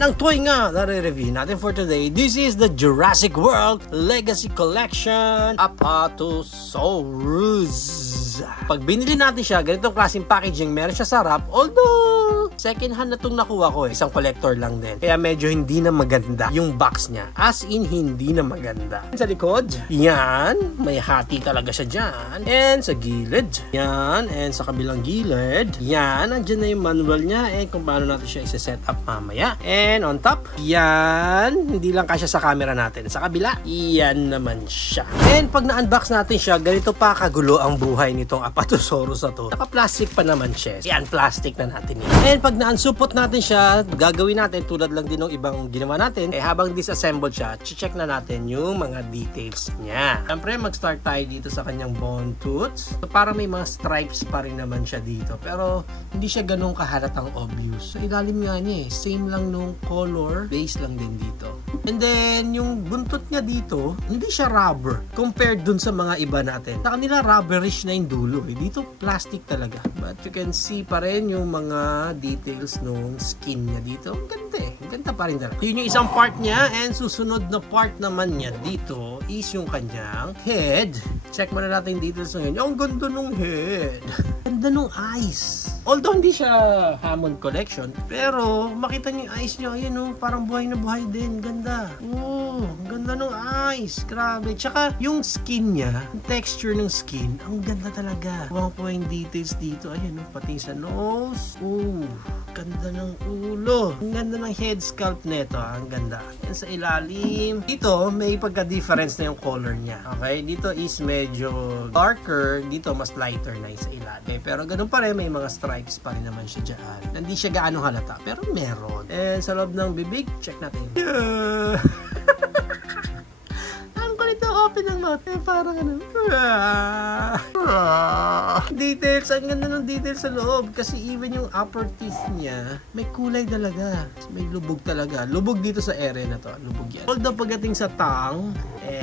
And ang toy nga na re-review natin for today, this is the Jurassic World Legacy Collection Apatosaurus. Pag binili natin siya, ganitong klaseng packaging, meron siya sa wrap, although second hand na itong nakuha ko isang collector lang din. Kaya medyo hindi na maganda yung box niya. As in, hindi na maganda. Sa likod, yan, may hati talaga siya dyan. And sa gilid, yan, and sa kabilang gilid, yan, andyan na yung manual niya and kung paano natin siya isa-set up mamaya. And on top, yan, hindi lang kasya sa camera natin. Sa kabila, yan naman siya. And pag na-unbox natin siya, ganito pa kagulo ang buhay nitong Apatosaurus na to. Naka-plastic pa naman siya. Yan, plastic na natin yun. And pag na-unsupot natin siya, gagawin natin tulad lang din ng ibang ginawa natin. Habang disassemble siya, check na natin yung mga details niya. Siyempre, mag-start tayo dito sa kanyang bone tooth. So, parang may mga stripes pa rin naman siya dito. Pero, hindi siya ganun kahalatang obvious. So, ilalim nga niya eh. Same lang nung color. Base lang din dito. And then, yung buntot niya dito, hindi siya rubber. Compared dun sa mga iba natin. Sa kanila, rubberish na yung dulo eh. Dito, plastic talaga. But you can see pa rin yung mga details nung skin niya dito. Ang ganda eh. Ang ganda pa rin talaga. Yun yung isang part niya. And susunod na part naman niya dito is yung kanyang head. Check muna natin yung details ng ang ganda nung head. Ganda nung eyes. Although hindi siya Hammond collection, pero makita niyo yung eyes niya, ayan oh, parang buhay na buhay din. Ganda. Oh, ganda nung eyes. Grabe. Tsaka yung skin niya, yung texture ng skin, ang ganda talaga. Huwag po yung details dito. Ayan oh, pati sa nose. Oh, ganda ng ulo. Ang ganda ng head sculpt nito. Ang ganda. Yan sa ilalim. Dito, may pagka-difference na yung color niya. Okay? Dito is medyo darker. Dito, mas lighter na yung sa ilalim. Pero ganun pa rin, may mga stripes pa rin naman siya dyan. Hindi siya gaano halata, pero meron. And sa loob ng bibig, check natin. Ang kulit na open ng mouth. Parang ano. Details. Ang ganda ng details sa loob. Kasi even yung upper teeth niya, may kulay talaga. May lubog talaga. Lubog dito sa area na to. Lubog yan. Although pagdating sa tongue,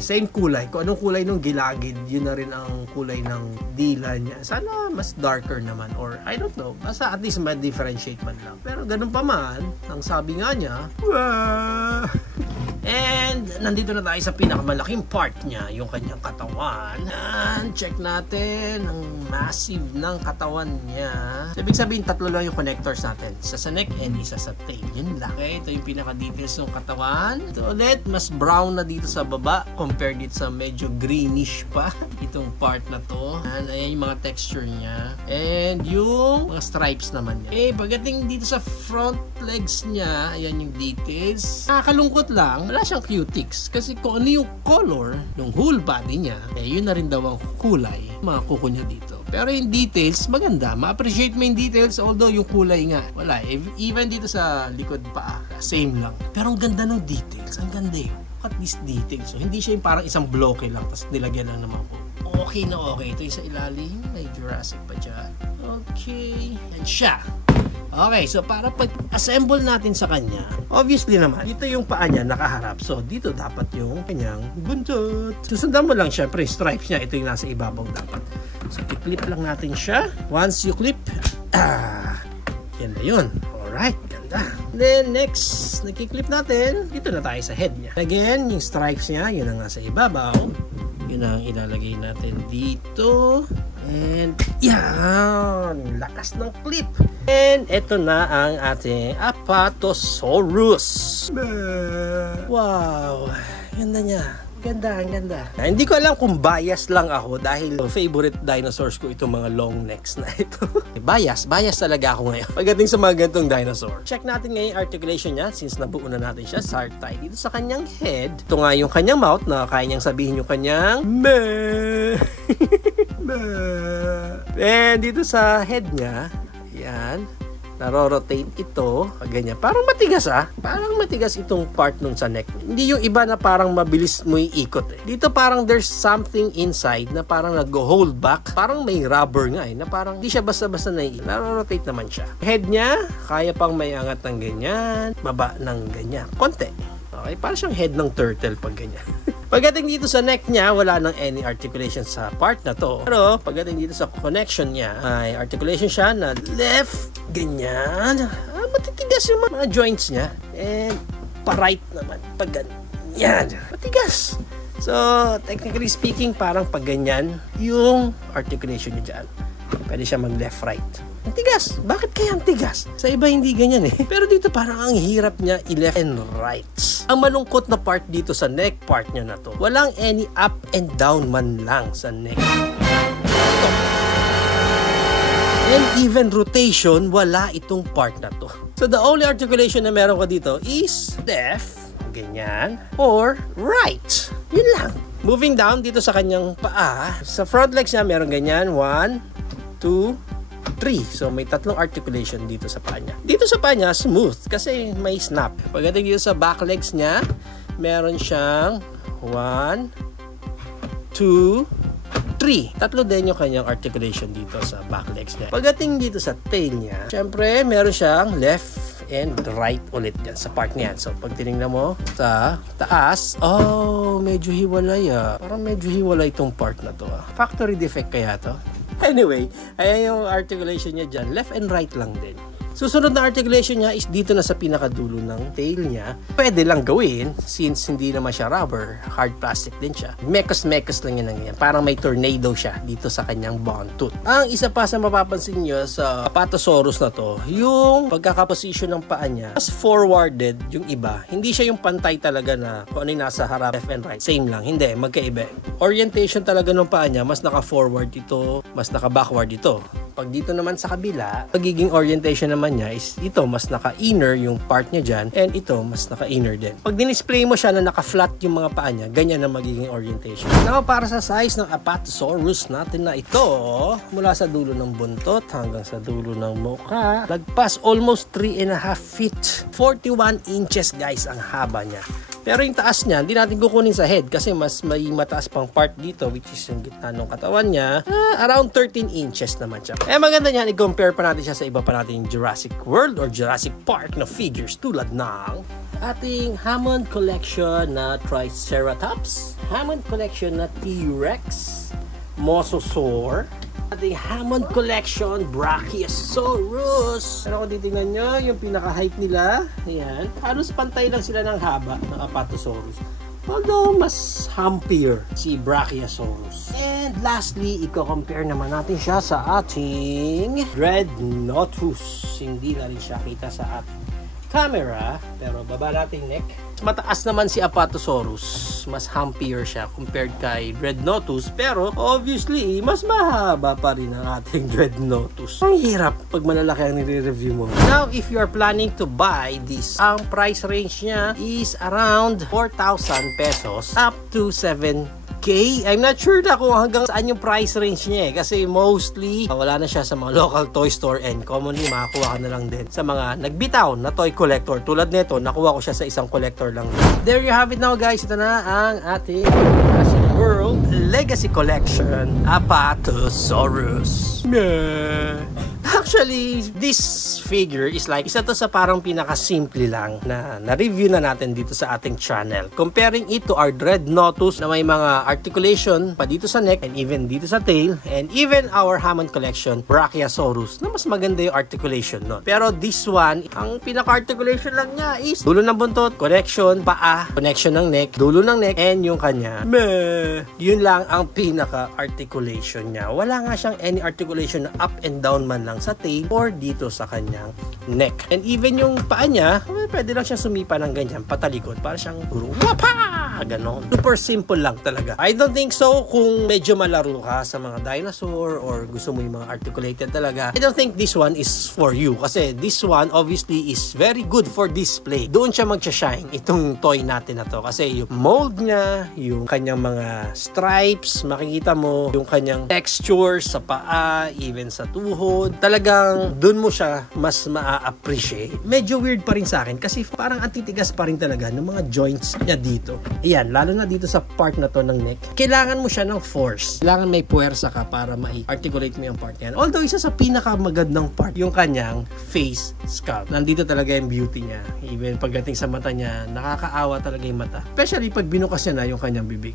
same kulay. Kung anong kulay nung gilagid, yun na rin ang kulay ng dila niya. Sana mas darker naman. Or I don't know. Basta at least ma-differentiate man lang. Pero ganun pa man, ang sabi nga niya, and nandito na tayo sa pinakamalaking part niya, yung kanyang katawan. And check natin ang massive ng katawan niya. So, ibig sabihin, tatlo lang yung connectors natin. Isa sa neck and isa sa tail. Yun lang. Okay, ito yung pinaka-details ng katawan. Ito ulit, mas brown na dito sa baba compared dito sa medyo greenish pa. Itong part na to. And ayan yung mga texture niya. And yung mga stripes naman niya. Okay, pagdating dito sa front legs niya, ayan yung details. Nakakalungkot lang, wala siyang cutics. Kasi kung ano yung color ng whole body niya, yun na rin daw ang kulay. Mga kuko niya dito. Pero yung details, maganda. Ma-appreciate mo yung details, although yung kulay nga, wala. Even dito sa likod pa, same lang. Pero ang ganda ng details. Ang ganda yun. At least details. So, hindi siya yung parang isang bloke lang, tapos nilagyan lang naman ko. Okay na okay. Ito yung sa ilalim. May Jurassic pa dyan. Okay. Yan siya. Okay, so para pag-assemble natin sa kanya, obviously naman, dito yung paa niya nakaharap. So, dito dapat yung kanyang buntot. Susundan mo lang, syempre, stripes niya. Ito yung nasa ibabaw dapat. So, i-clip lang natin siya. Once you clip, yan na yun. Alright, ganda. Then, next, nakiklip natin. Dito na tayo sa head niya. Again, yung stripes niya, yun ang nasa ibabaw. Yun ang ilalagay natin dito. And, yan! Lakas ng clip! And, ito na ang ating Apatosaurus. Wow! Ganda niya. Ganda, ang ganda. Hindi ko alam kung bias lang ako dahil favorite dinosaurs ko itong mga long necks na ito. Bias talaga ako ngayon pagdating sa mga ganitong dinosaur. Check natin ngayon yung articulation niya since nabuo na natin siya. Start tayo dito sa kanyang head. Ito nga yung kanyang mouth na kaya niyang sabihin yung kanyang meh. And dito sa head niya, yan, naro-rotate ito, ganyan. Parang matigas Parang matigas itong part nung sa neck. Hindi yung iba na parang mabilis mo iikot eh. Dito parang there's something inside na parang nag-hold back. Parang may rubber nga na parang hindi siya basta-basta naiikot. Naro-rotate naman siya. Head niya, kaya pang may angat ng ganyan, baba ng ganyan. Konti. Okay, parang siyang head ng turtle pag ganyan. Pagdating dito sa neck niya, wala nang any articulation sa part na to. Pero pagdating dito sa connection niya, ay articulation siya na left, ganyan. matitigas yung mga joints niya. And pa-right naman, pag ganyan, matigas. So, technically speaking, parang pag ganyan, yung articulation niya dyan. Pwede siya mag-left-right. Ang tigas. Bakit kaya ang tigas? Sa iba hindi ganyan eh. Pero dito parang ang hirap niya i-left and right. Ang malungkot na part dito sa neck part niya na to, walang any up and down man lang sa neck. And even rotation, wala itong part na to. So the only articulation na meron ko dito is left, ganyan, or right. Yun lang. Moving down dito sa kanyang paa, sa front legs niya meron ganyan, 1, 2, 3. So may tatlong articulation dito sa paa niya. Dito sa paa niya, smooth kasi may snap. Pagdating dito sa back legs niya, meron siyang 1, 2, 3. Tatlo din yung kanyang articulation dito sa back legs niya. Pagdating dito sa tail niya, syempre meron siyang left and right ulit dyan sa part niyan. So pag tinignan mo sa taas, medyo hiwalay Parang medyo hiwalay itong part na to Factory defect kaya to? Anyway, ayan yung articulation niya dyan. Left and right lang din. Susunod na articulation niya is dito na sa pinakadulo ng tail niya. Pwede lang gawin since hindi naman siya rubber, hard plastic din siya. Mekos-mekos lang yan. Parang may tornado siya dito sa kanyang bone tooth. Ang isa pa sa mapapansin nyo sa Apatosaurus na to, yung pagkakaposisyon ng paa niya, mas forwarded yung iba. Hindi siya yung pantay talaga na kung ano yung nasa harap, left and right. Same lang. Hindi, magkaiba. Orientation talaga ng paa niya, mas naka-forward ito, mas naka-backward ito. Pag dito naman sa kabila, magiging orientation naman niya is ito, mas naka-inner yung part niya dyan, and ito, mas naka-inner din. Pag dinisplay mo siya na naka-flat yung mga paa niya, ganyan ang magiging orientation. Now, para sa size ng Apatosaurus natin na ito, mula sa dulo ng buntot hanggang sa dulo ng mukha, lagpas almost 3.5 feet. 41 inches guys ang haba niya. Pero yung taas niya, hindi natin kukunin sa head kasi mas may mataas pang part dito which is yung gitna ng katawan niya. Around 13 inches naman siya. Maganda niyan, i-compare pa natin siya sa iba pa natin Jurassic World or Jurassic Park na figures tulad ng ating Hammond Collection na Triceratops, Hammond Collection na T-Rex, Mosasaur, ating Hammond Collection Brachiosaurus. Pero kung titingnan nyo, yung pinaka-height nila, ayan, halos pantay lang sila ng haba ng Apatosaurus. Although, mas humpier si Brachiosaurus. And lastly, i-compare naman natin siya sa ating Dreadnoughtus. Hindi na rin siya kita sa ating camera, pero baba natin neck. Mataas naman si Apatosaurus, mas humpier siya compared kay Dreadnoughtus, pero obviously mas mahaba pa rin ang ating Dreadnoughtus. Ang hirap pag malalaki ang nire-review mo. Now, if you are planning to buy this, ang price range niya is around 4,000 pesos up to 7K. I'm not sure na kung hanggang saan yung price range niya kasi mostly wala na siya sa mga local toy store and commonly makakuha ka na lang din sa mga nagbitaw na toy collector. Tulad nito, nakuha ko siya sa isang collector lang. There you have it now guys. Ito na ang ating Jurassic World Legacy Collection Apatosaurus. Actually, this figure is like, isa to sa parang pinaka-simple lang na na-review na natin dito sa ating channel. Comparing it to our Dreadnoughtus na may mga articulation pa dito sa neck and even dito sa tail, and even our Hammond Collection Brachiosaurus na mas maganda yung articulation nun. Pero this one, ang pinaka-articulation lang niya is dulo ng buntot, connection, paa, connection ng neck, dulo ng neck, and yung kanya yun lang ang pinaka-articulation niya. Wala nga siyang any articulation na up and down man lang sa tail or dito sa kanyang neck. And even yung paa niya, pwede lang siyang sumipa ng ganyan, patalikod, para siyang wapa! Ganon. Super simple lang talaga. I don't think so kung medyo malaro ka sa mga dinosaur or gusto mo yung mga articulated talaga. I don't think this one is for you kasi this one obviously is very good for display. Doon siya mag-shine itong toy natin na to kasi yung mold niya, yung kanyang mga stripes, makikita mo yung kanyang texture sa paa, even sa tuhod. Talagang doon mo siya mas ma-appreciate. Medyo weird pa rin sa akin kasi parang antitigas pa rin talaga ng mga joints niya dito. Ayan, lalo na dito sa part na to ng neck. Kailangan mo siya ng force. Kailangan may puwersa ka para ma-articulate mo yung part niyan. Although, isa sa pinakamagandang part, yung kanyang face sculpt. Nandito talaga yung beauty niya. Even pagdating sa mata niya, nakakaawa talaga yung mata. Especially pag binukas niya na yung kanyang bibig.